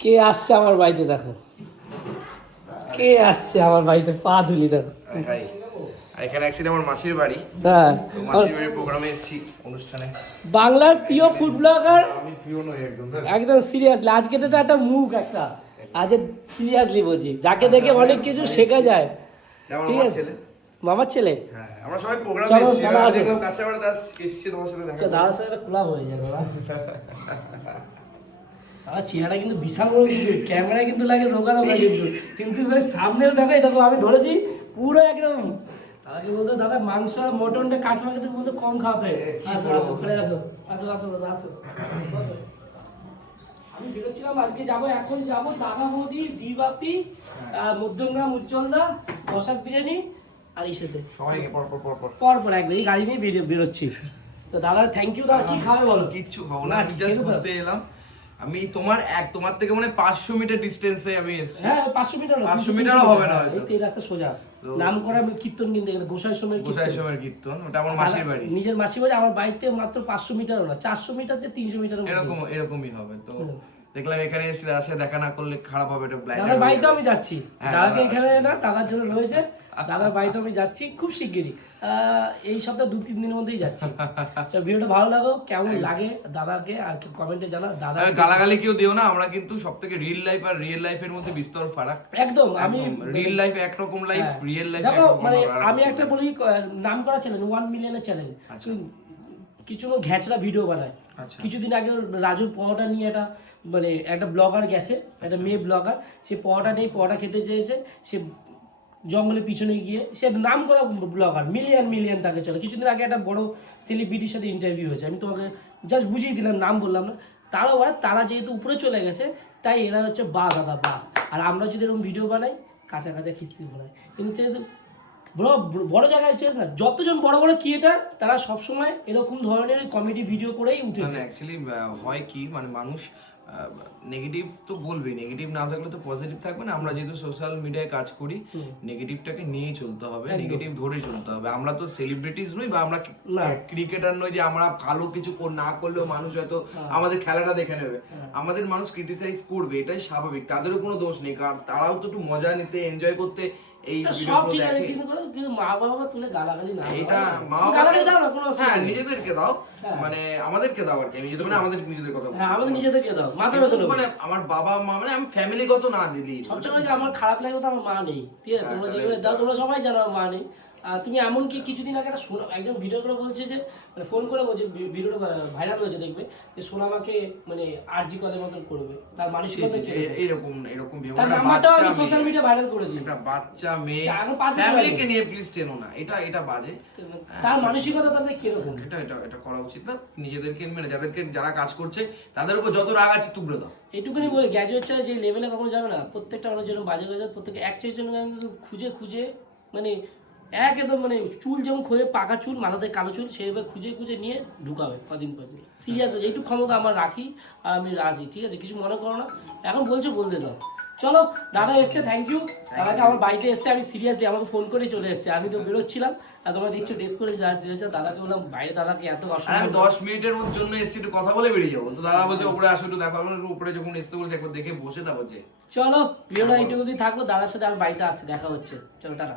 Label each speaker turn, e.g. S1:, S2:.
S1: কে আসছে আমার বাড়িতে দেখো? কে আসছে আমার বাড়িতে? পা ধুলি দেখো।
S2: এখানে অ্যাকচুয়ালি আমার মাসির বাড়ি।
S1: হ্যাঁ।
S2: তো মাসির বাড়ির প্রোগ্রামে এসেছি অনুষ্ঠানে।
S1: বাংলার প্রিয় ফুড ব্লগার
S2: আমি প্রিয় নই একদম
S1: একদম সিরিয়াসলি আজকে তো একটা মুখ একটা। আজ সিরিয়াসলি বলছি যাকে দেখে অনেক কিছু শেখা যায়। ঠিক আছে?
S2: ছেলে।
S1: মামার ছেলে?
S2: হ্যাঁ আমরা সবাই প্রোগ্রামে এসেছি।
S1: দাদা
S2: কাছে দাস এসেছি তোমার সাথে দেখা
S1: আচ্ছা দাদার সাথে কোলাপ হয়ে যায় দাদা চেহারাটা কিন্তু বিশাল বড় কিন্তু ক্যামেরায় কিন্তু লাগে রোগা রোগা কিন্তু। কিন্তু সামনেও দেখো দেখো আমি ধরেছি পুরো একদম। দাদাকে বলতো দাদা মাংস আর মটনটা কাট মাকে তো বলতো কম খাওয়াতে। আসো আসো ঘরে আসো আসো আসো আসো আসো। আমি বেরোচ্ছিলাম আজকে যাব এখন যাব দাদা বৌদি ডি বাপি আর মধ্যমগ্রাম উজ্জ্বলদা বসাক বিরিয়ানি আর ইসেতে
S2: সবাইকে পর পর পর পর।
S1: পর পর একদম এই গাড়ি নিয়ে বেরোচ্ছি। তো দাদা থ্যাংক ইউ দাদা কি খাবে বলো?
S2: কিচ্ছু খাব না
S1: না,
S2: জাস্ট ঘুরতে এলাম। আমি তোমার এক তোমার থেকে মানে পাঁচশো মিটার ডিস্টেন্সে আমি এসেছি।
S1: হ্যাঁ পাঁচশো মিটার
S2: 500 মিটারও হবে না হয়তো।
S1: এই রাস্তা সোজা। নাম করা কীর্তন কিনতে গেলে গোসাই সময়
S2: গোসাই সময়ের কীর্তন ওটা আমার মাসির বাড়ি।
S1: নিজের মাসির বাড়ি আমার বাড়িতে মাত্র পাঁচশো মিটারও না চারশো মিটার থেকে তিনশো মিটার
S2: এরকম এরকমই হবে তো দেখলাম এখানে এসে আসে দেখা না করলে খারাপ হবে এটা
S1: দাদার বাড়িতে আমি যাচ্ছি।
S2: হ্যাঁ,
S1: দাদাকে এখানে না দাদার জন্য রয়েছে। দাদার বাড়িতে আমি যাচ্ছি খুব শিগগিরই। এই সপ্তাহ দু তিন দিনের মধ্যেই যাচ্ছি। তো ভিডিওটা ভালো লাগো কেমন লাগে দাদাকে আর কমেন্টে জানা দাদা
S2: গালাগালি কেউ দিও না আমরা কিন্তু সব থেকে রিয়েল লাইফ আর রিয়েল লাইফের মধ্যে বিস্তর ফারাক।
S1: একদম আমি
S2: রিয়েল লাইফ একরকম লাইফ। রিয়েল লাইফ
S1: দেখো মানে আমি একটা বলি নাম করা চ্যানেল ওয়ান মিলিয়নের চ্যানেল কিছু লোক ঘ্যাচড়া ভিডিও বানায়।
S2: আচ্ছা।
S1: কিছুদিন আগে রাজুর পরোটা নিয়ে একটা মানে একটা ব্লগার গেছে একটা মেয়ে ব্লগার সে পরোটা নেই পরোটা খেতে চেয়েছে সে জঙ্গলের পিছনে গিয়ে সে নাম করা ব্লগার মিলিয়ন মিলিয়ন তাকে চলে। কিছুদিন আগে একটা বড় সেলিব্রিটির সাথে ইন্টারভিউ হয়েছে। আমি তোমাকে জাস্ট বুঝিয়ে দিলাম নাম বললাম না। তারাও আর তারা যেহেতু উপরে চলে গেছে তাই এরা হচ্ছে বা দাদা বা আর আমরা যদি এরকম ভিডিও বানাই কাঁচা কাঁচা খিস্তি বানাই। কিন্তু যেহেতু বড় বড় জায়গায় হচ্ছে না যতজন বড় বড় ক্রিয়েটার তারা সবসময় এরকম ধরনের কমেডি ভিডিও করেই উঠেছে।
S2: মানে অ্যাকচুয়ালি হয় কি মানে মানুষ নেগেটিভ তো বলবেই নেগেটিভ না থাকলে তো পজিটিভ থাকবে না। আমরা যেহেতু সোশ্যাল মিডিয়ায় কাজ করি নেগেটিভটাকে নিয়েই চলতে হবে নেগেটিভ ধরে চলতে হবে। আমরা তো সেলিব্রিটিস নই বা আমরা ক্রিকেটার নই যে আমরা ভালো কিছু না করলেও মানুষ হয়তো আমাদের খেলাটা দেখে নেবে। আমাদের মানুষ ক্রিটিসাইজ করবে এটাই স্বাভাবিক তাদেরও কোনো দোষ নেই। কারণ তারাও তো একটু মজা নিতে এনজয় করতে এই
S1: সব ঠিক আছে কিন্তু কিন্তু মা বাবা তুলে গালাগালি না
S2: এটা মা
S1: গালাগালি দাও না কোনো
S2: হ্যাঁ নিজেদেরকে দাও। মানে আমাদেরকে দাও আর কি আমি মানে আমাদের নিজেদের কথা
S1: হ্যাঁ আমাদের নিজেদেরকে দাও মাথা ব্যথা
S2: মানে আমার বাবা মা মানে আমি ফ্যামিলিগত না দিলি।
S1: সবচেয়ে আমার খারাপ লাগে তো আমার মা নেই। ঠিক আছে তোমরা দাও তোমরা সবাই জানো আমার মা নেই। তুমি এমনকি কিছুদিন আগে একটা শোনা একজন ভিডিও করে বলছে যে মানে ফোন করে বলছে ভিডিওটা ভাইরাল হয়েছে দেখবে যে সোনামাকে মানে আরজি কলের মতন করবে। তার মানসিকতা কি
S2: এরকম
S1: তার নাম্বারটাও আমি সোশ্যাল মিডিয়া ভাইরাল করেছি।
S2: একটা বাচ্চা মেয়ে ফ্যামিলিকে নিয়ে প্লিজ টেনো না এটা এটা বাজে।
S1: তার মানসিকতা তাদের কীরকম?
S2: এটা এটা এটা করা উচিত না নিজেদেরকে মানে যাদেরকে যারা কাজ করছে তাদের উপর যত রাগ আছে তুবড়ে দাও।
S1: এইটুকুনি বলে গ্র্যাজুয়েট ছাড়া যে লেভেলে কখনো যাবে না প্রত্যেকটা মানুষ যেরকম বাজে বাজে প্রত্যেকে এক চাইজন খুঁজে খুঁজে মানে একদম মানে চুল যেমন খুঁজে পাকা চুল মাথাতে কালো চুল সেইভাবে খুঁজে খুঁজে নিয়ে ঢুকাবে কদিন পর দিন। সিরিয়াস এইটুকু ক্ষমতা আমার রাখি আর আমি রাজি ঠিক আছে? কিছু মনে করো না। এখন বলছো বলতে দাও। চলো দাদা এসছে থ্যাংক ইউ দাদাকে আমার বাড়িতে এসছে আমি সিরিয়াসলি আমাকে ফোন করে চলে এসছে। আমি তো বেরোচ্ছিলাম আর তোমরা দেখছ ড্রেস করে যা যেয়েছে দাদাকে বললাম বাইরে দাদাকে এত অসুবিধা
S2: আমি দশ মিনিটের জন্য এসেছি একটু কথা বলে বেরিয়ে যাব। তো দাদা বলছে উপরে আসো একটু দেখো। আমি উপরে যখন আসতে বলছে একবার দেখে বসে তারপর যে
S1: চলো ভিডিওটা এইটুকুই থাকল দাদার সাথে আমার বাড়িতে আসছে দেখা হচ্ছে। চলো টাটা।